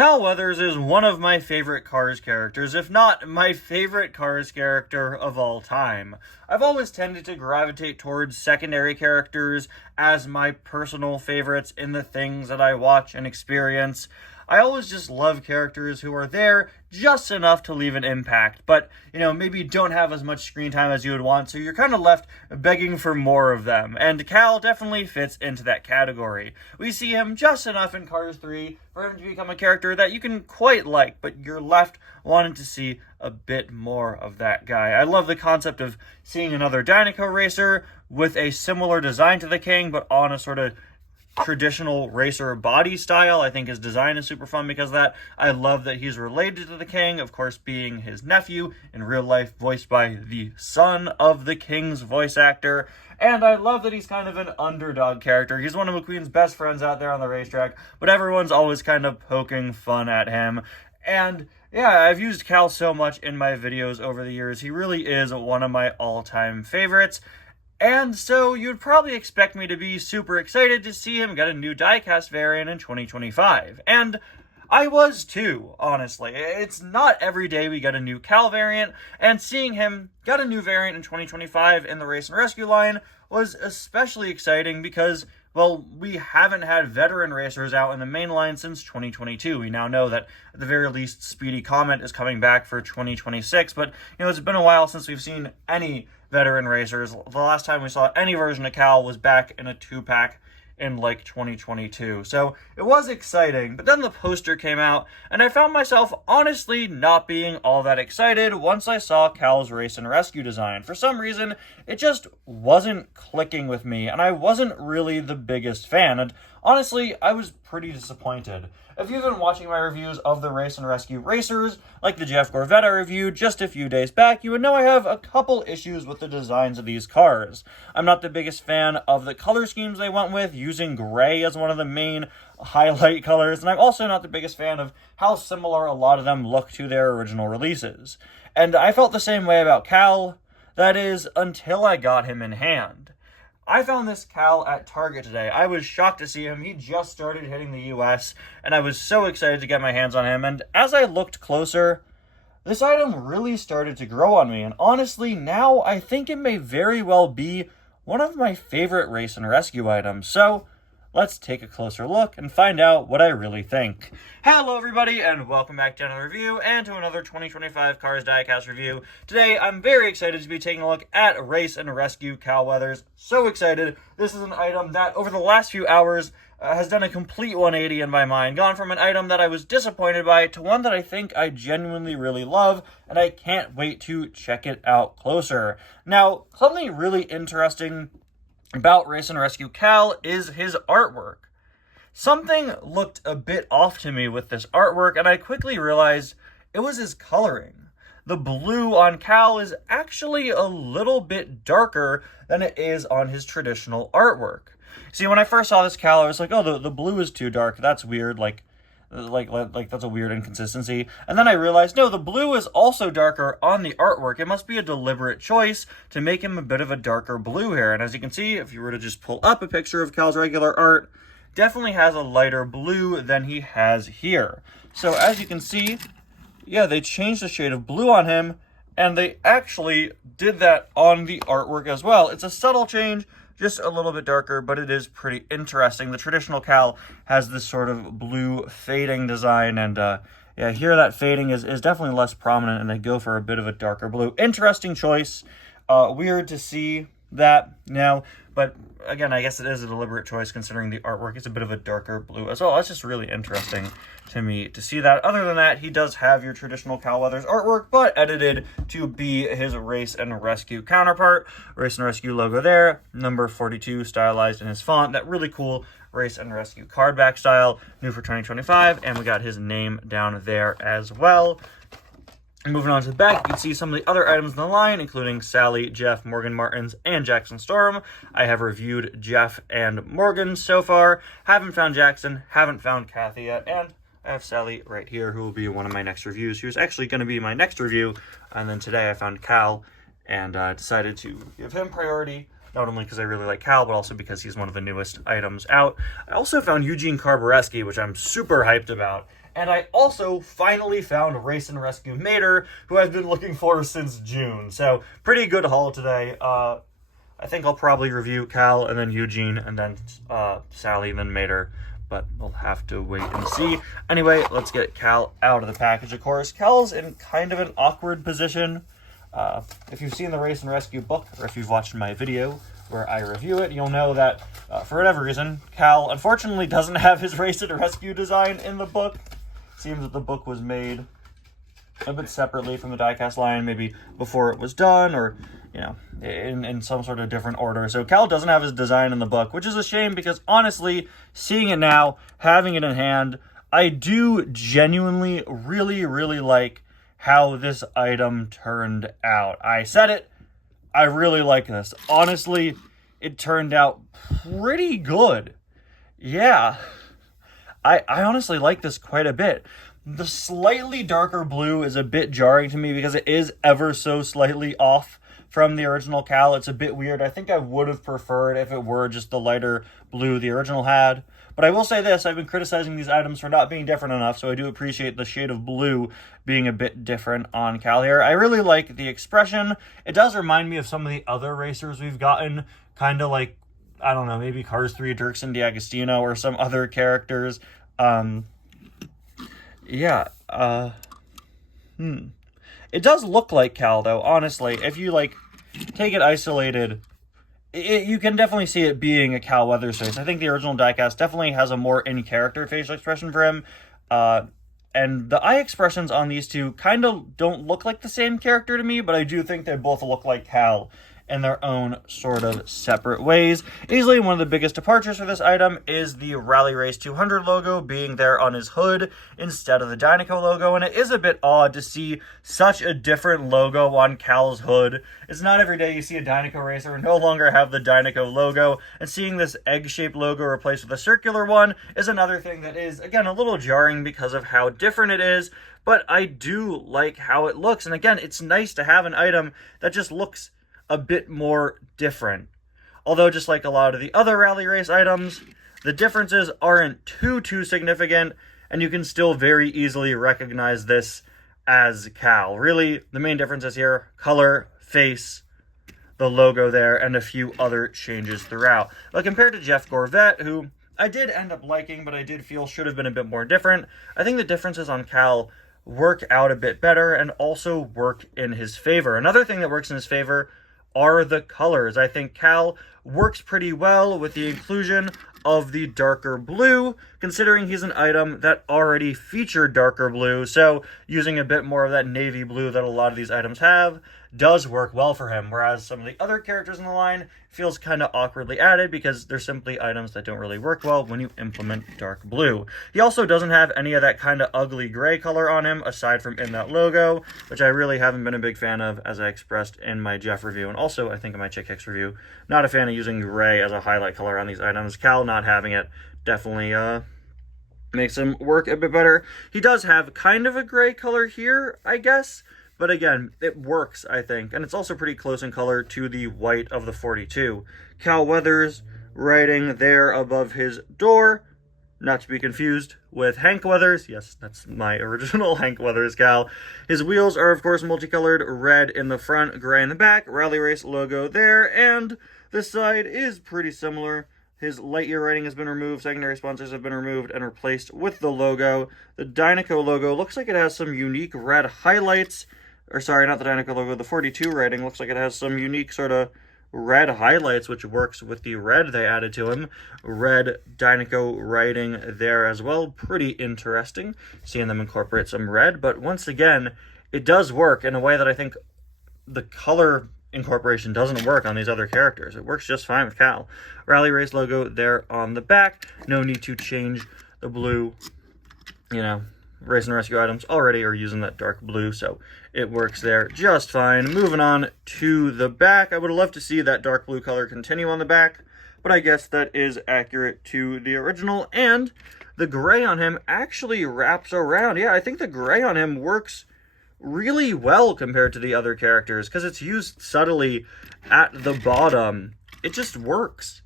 Cal Weathers is one of my favorite Cars characters, if not my favorite Cars character of all time. I've always tended to gravitate towards secondary characters as my personal favorites in the things that I watch and experience. I always just love characters who are there just enough to leave an impact, but, maybe don't have as much screen time as you would want, so you're kind of left begging for more of them, and Cal definitely fits into that category. We see him just enough in Cars 3 for him to become a character that you can quite like, but you're left wanting to see a bit more of that guy. I love the concept of seeing another Dinoco racer with a similar design to the King, but on a sort of traditional racer body style. I think his design is super fun because of that. I love that he's related to the King, of course being his nephew, in real life voiced by the son of the King's voice actor. And I love that he's kind of an underdog character. He's one of McQueen's best friends out there on the racetrack, but everyone's always kind of poking fun at him. And yeah, I've used Cal so much in my videos over the years. He really is one of my all-time favorites. And so you'd probably expect me to be super excited to see him get a new diecast variant in 2025. And I was too, honestly. It's not every day we get a new Cal variant, and seeing him get a new variant in 2025 in the Race and Rescue line was especially exciting because, well, we haven't had veteran racers out in the main line since 2022. We now know that at the very least Speedy Comet is coming back for 2026, but it's been a while since we've seen any veteran racers. The last time we saw any version of Cal was back in a 2-pack in like 2022. So it was exciting, but then the poster came out and I found myself honestly not being all that excited once I saw Cal's Race and Rescue design. For some reason, it just wasn't clicking with me and I wasn't really the biggest fan, and honestly, I was pretty disappointed. If you've been watching my reviews of the Race and Rescue racers, like the Jeff Gorvette I reviewed just a few days back, you would know I have a couple issues with the designs of these cars. I'm not the biggest fan of the color schemes they went with, using gray as one of the main highlight colors, and I'm also not the biggest fan of how similar a lot of them look to their original releases. And I felt the same way about Cal, that is, until I got him in hand. I found this Cal at Target today. I was shocked to see him. He just started hitting the US, and I was so excited to get my hands on him. And as I looked closer, this item really started to grow on me. And honestly, now I think it may very well be one of my favorite Race and Rescue items. So let's take a closer look and find out what I really think. Hello everybody, and welcome back to another review and to another 2025 Cars Diecast review. Today I'm very excited to be taking a look at Race and Rescue Cal Weathers. So excited. This is an item that over the last few hours has done a complete 180 in my mind. Gone from an item that I was disappointed by to one that I think I genuinely really love, and I can't wait to check it out closer. Now, something really interesting about Race and Rescue Cal is his artwork. Something looked a bit off to me with this artwork, and I quickly realized it was his coloring. The blue on Cal is actually a little bit darker than it is on his traditional artwork. See, when I first saw this Cal, I was like, oh, the blue is too dark. That's weird. Like that's a weird inconsistency. And then I realized, no, the blue is also darker on the artwork. It must be a deliberate choice to make him a bit of a darker blue here. And as you can see, if you were to just pull up a picture of Cal's regular art, definitely has a lighter blue than he has here. So as you can see, yeah, they changed the shade of blue on him, and they actually did that on the artwork as well. It's a subtle change, just a little bit darker, but it is pretty interesting. The traditional Cal has this sort of blue fading design, and yeah, here that fading is definitely less prominent, and they go for a bit of a darker blue. Interesting choice. Weird to see that now, but again, I guess it is a deliberate choice considering the artwork is a bit of a darker blue as well. That's just really interesting to me to see that. Other than that, he does have your traditional Cal Weathers artwork, but edited to be his Race and Rescue counterpart. Race and Rescue logo there, number 42 stylized in his font. That really cool Race and Rescue card back style, new for 2025, and we got his name down there as well. Moving on to the back, you can see some of the other items in the line, including Sally, Jeff, Morgan Martins, and Jackson Storm. I have reviewed Jeff and Morgan so far. Haven't found Jackson, haven't found Kathy yet, and I have Sally right here, who will be one of my next reviews. She was actually going to be my next review, and then today I found Cal, and decided to give him priority, not only because I really like Cal, but also because he's one of the newest items out. I also found Eugene Carbureski, which I'm super hyped about. And I also finally found Race and Rescue Mater, who I've been looking for since June. So, pretty good haul today. I think I'll probably review Cal, and then Eugene, and then Sally, and then Mater. But we'll have to wait and see. Anyway, let's get Cal out of the package, of course. Cal's in kind of an awkward position. If you've seen the Race and Rescue book, or if you've watched my video where I review it, you'll know that, for whatever reason, Cal unfortunately doesn't have his Race and Rescue design in the book. Seems that the book was made a bit separately from the diecast line, maybe before it was done, or, you know, in some sort of different order. So Cal doesn't have his design in the book, which is a shame because, honestly, seeing it now, having it in hand, I do genuinely really, really like how this item turned out. I said it, I really like this. Honestly, it turned out pretty good. Yeah, I honestly like this quite a bit. The slightly darker blue is a bit jarring to me because it is ever so slightly off from the original Cal. It's a bit weird. I think I would have preferred if it were just the lighter blue the original had. But I will say this, I've been criticizing these items for not being different enough, so I do appreciate the shade of blue being a bit different on Cal here. I really like the expression. It does remind me of some of the other racers we've gotten, kind of like, I don't know, maybe Cars 3 Dirksen D'Agostino or some other characters. It does look like Cal, though, honestly. If you, like, take it isolated, you can definitely see it being a Cal Weathers face. I think the original diecast definitely has a more in-character facial expression for him. And the eye expressions on these two kind of don't look like the same character to me, but I do think they both look like Cal in their own sort of separate ways. Easily one of the biggest departures for this item is the Rally Race 200 logo being there on his hood instead of the Dinoco logo, and it is a bit odd to see such a different logo on Cal's hood. It's not every day you see a Dinoco racer no longer have the Dinoco logo, and seeing this egg-shaped logo replaced with a circular one is another thing that is, again, a little jarring because of how different it is, but I do like how it looks, and again, it's nice to have an item that just looks a bit more different. Although, just like a lot of the other Rally Race items, the differences aren't too significant, and you can still very easily recognize this as Cal. Really, the main differences here, color, face, the logo there, and a few other changes throughout. But compared to Jeff Gorvette, who I did end up liking, but I did feel should have been a bit more different, I think the differences on Cal work out a bit better and also work in his favor. Another thing that works in his favor are the colors. I think Cal works pretty well with the inclusion of the darker blue, considering he's an item that already featured darker blue, so using a bit more of that navy blue that a lot of these items have does work well for him, whereas some of the other characters in the line feels kind of awkwardly added because they're simply items that don't really work well when you implement dark blue. He also doesn't have any of that kind of ugly gray color on him, aside from in that logo, which I really haven't been a big fan of, as I expressed in my Jeff review, and also I think in my Chick Hicks review. Not a fan of using gray as a highlight color on these items. Cal not having it definitely makes him work a bit better. He does have kind of a gray color here, I guess, but again, it works, I think, and it's also pretty close in color to the white of the 42. Cal Weathers writing there above his door, not to be confused with Hank Weathers. Yes, that's my original Hank Weathers Cal. His wheels are, of course, multicolored, red in the front, gray in the back, Rally Race logo there, and the side is pretty similar. His Lightyear writing has been removed, secondary sponsors have been removed and replaced with the logo. The Dinoco logo looks like it has some unique red highlights, or sorry, not the Dinoco logo, the 42 writing looks like it has some unique sort of red highlights, which works with the red they added to him. Red Dinoco writing there as well, pretty interesting, seeing them incorporate some red, but once again, it does work in a way that I think the color incorporation doesn't work on these other characters. It works just fine with Cal. Rally Race logo there on the back. No need to change the blue. You know, Race and Rescue items already are using that dark blue, so it works there just fine. Moving on to the back. I would have loved to see that dark blue color continue on the back, but I guess that is accurate to the original, and the gray on him actually wraps around. Yeah, I think the gray on him works really well compared to the other characters because it's used subtly at the bottom. It just works.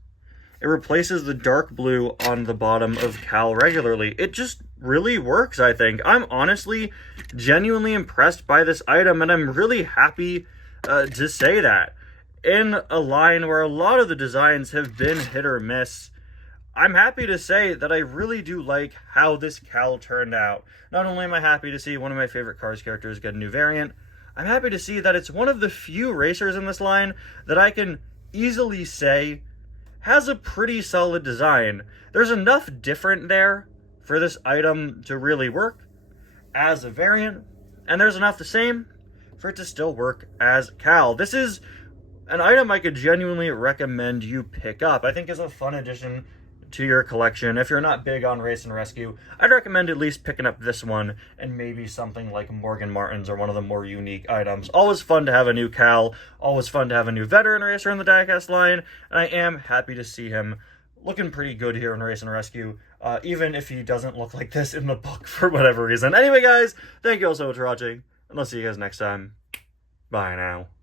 It replaces the dark blue on the bottom of Cal regularly. It just really works, I think. I'm honestly genuinely impressed by this item, and I'm really happy to say that. In a line where a lot of the designs have been hit or miss, I'm happy to say that I really do like how this Cal turned out. Not only am I happy to see one of my favorite Cars characters get a new variant, I'm happy to see that it's one of the few racers in this line that I can easily say has a pretty solid design. There's enough different there for this item to really work as a variant, and there's enough the same for it to still work as Cal. This is an item I could genuinely recommend you pick up. I think is a fun addition to your collection. If you're not big on Race and Rescue, I'd recommend at least picking up this one and maybe something like Morgan Martin's or one of the more unique items. Always fun to have a new Cal, always fun to have a new veteran racer in the diecast line, and I am happy to see him looking pretty good here in Race and Rescue, even if he doesn't look like this in the book for whatever reason. Anyway, guys, thank you all so much for watching, and I'll see you guys next time. Bye now.